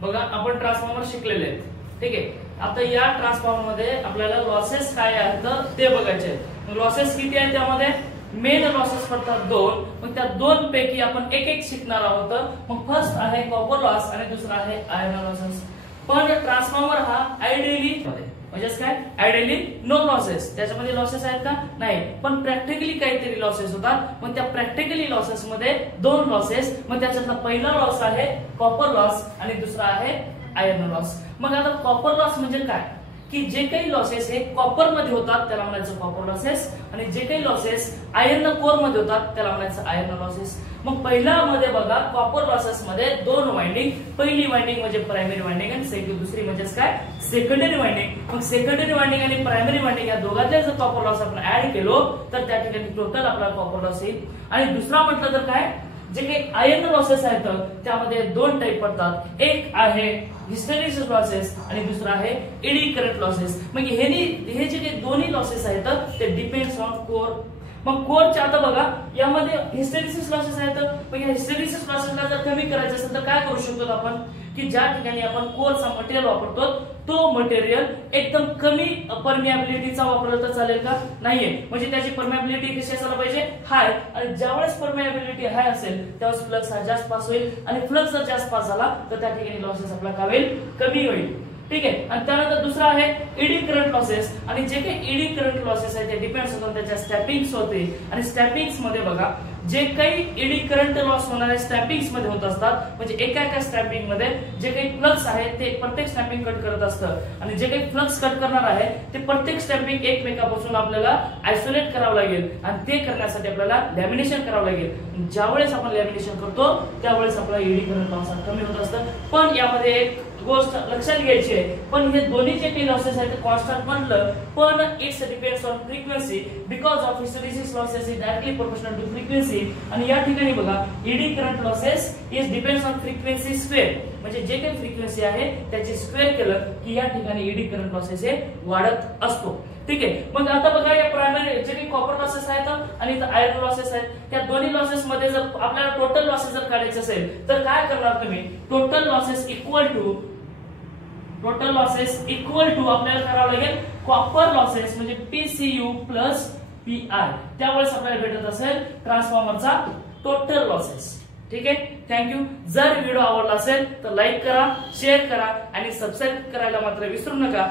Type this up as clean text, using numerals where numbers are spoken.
बघा आपण ट्रान्सफॉर्मर शिकलेले आहेत, ठीक आहे। आता या ट्रान्सफॉर्मर मध्ये आपल्याला लॉसेस काय आहेत ते बघायचे आहेत। लॉसेस किती आहेत त्यामध्ये? मेन लॉसेस पडतात 2। मग त्या 2 पैकी आपण एक एक शिकणार आहोत। मग फर्स्ट आहे कॉपर लॉस आणि दुसरा आहे आयर्न लॉसेस। पण ट्रान्सफॉर्मर हा आयडियली म्हणजे काय? आयडियली नो लॉसेस, त्याच्यामध्ये लॉसेस आहेत का? नाही। पण प्रॅक्टिकली काहीतरी लॉसेस होतात। मग त्या प्रॅक्टिकली लॉसेस मध्ये 2 लॉसेस, मग त्याच्यातला पहिला लॉस आहे कॉपर लॉस आणि दुसरा आहे आयर्न लॉस। मग आता कॉपर लॉस म्हणजे काय? की जे काही लॉसेस हे कॉपर मध्ये होतात त्याला म्हणायचं कॉपर लॉसेस, आणि जे काही लॉसेस आयर्न कोर मध्ये होतात त्याला म्हणायचं आयर्न लॉसेस। मग पहिला मध्ये बघा कॉपर लॉसेस मध्ये 2 वाइंडिंग, पहिली वाइंडिंग म्हणजे प्रायमरी वाइंडिंग आणि दुसरी म्हणजे काय? Secondary winding. मग सेकंडरी वाइंडिंग आणि प्रायमरी वाइंडिंग या दोघांचे जर कॉपर लॉस आपण ऍड केलो तर त्या ठिकाणी टोटल आपला कॉपर लॉस येईल। आणि दुसरा म्हटलं तर काय? जे काही आयर्न लॉसेस आहेत त्यामध्ये 2 टाइप पडतात। एक आहे हिस्टेरिसिस लॉसेस आणि दुसरा आहे एडी करंट लॉसेस। मग हे जे काही दोन्ही लॉसेस आहेत ते डिपेंड्स ऑन कोर। मग कोरच्या आता बघा यामध्ये हिस्टेरिसिस लॉसेस आहेत। मग या हिस्टेरिसिस लॉसेसला जर कमी करायचं असेल तर काय करू शकतो आपण? की ज्या ठिकाणी आपण कोरचा मटेरियल वापरतो तो मटेरियल एकदम कमी परमिएबिलिटीचा वापरला तर चालेल का? नाहीये। म्हणजे त्याची परमिएबिलिटी कशी असायला पाहिजे? हाय। आणि ज्यावेळेस परमिएबिलिटी हाय असेल त्यावेळेस फ्लक्स हा जास्त पास होईल, आणि फ्लक्स जर जास्त पास झाला तर त्या ठिकाणी लॉसेस आपला काय होईल? कमी होईल, ठीक आहे। आणि त्यानंतर दुसरा आहे एडी करंट लॉसेस। आणि जे काही एडी करंट लॉसेस आहे ते डिपेंड्स होतात त्याच्या स्टॅपिंग्स होते। आणि स्टॅपिंग्स मध्ये बघा जे काही एडी करंट लॉस होणारे स्टॅपिंग्स मध्ये होत असतात, म्हणजे एका स्टॅपिंग मध्ये जे काही फ्लक्स आहे ते प्रत्येक स्टॅपिंग कट करत असतं, आणि जे काही फ्लक्स कट करणार आहे ते प्रत्येक स्टॅपिंग एकमेकापासून आपल्याला आयसोलेट करावं लागेल, आणि ते करण्यासाठी आपल्याला लॅमिनेशन करावं लागेल। ज्यावेळेस आपण लॅमिनेशन करतो त्यावेळेस आपला एडी करंट लॉस कमी होत असतं। पण यामध्ये एक गोष्ट लक्षात घ्यायची आहे, पण हे दोन्ही जे काही लॉसेस आहेत ते कॉन्स्टंट म्हणलं, पण it's depends on frequency because of hysteresis losses is directly proportional to frequency. आणि या ठिकाणी बघा eddy current losses is depends on frequency square, म्हणजे जे काही फ्रिक्वेन्सी आहे त्याची स्क्वेअर केलं की या ठिकाणी एडी करंट लॉसेस हे वाढत असतो, ठीक आहे। मग आता बघा या प्रायमरी जे काही कॉपर लॉसेस आहेत आणि आयर्न लॉसेस आहेत, त्या दोन्ही लॉसेस मध्ये जर आपल्याला टोटल लॉसेस जर काढायचे असेल तर काय करणार तुम्ही? टोटल लॉसेस इक्वल टू आपल्याला करावं लागेल कॉपर लॉसेस म्हणजे PCU प्लस PI। त्यावेळेस आपल्याला भेटत असेल ट्रान्सफॉर्मरचा टोटल लॉसेस, ठीक आहे। थँक्यू। जर व्हिडिओ आवडला असेल तर लाईक करा, शेअर करा आणि सबस्क्राईब करायला मात्र विसरू नका।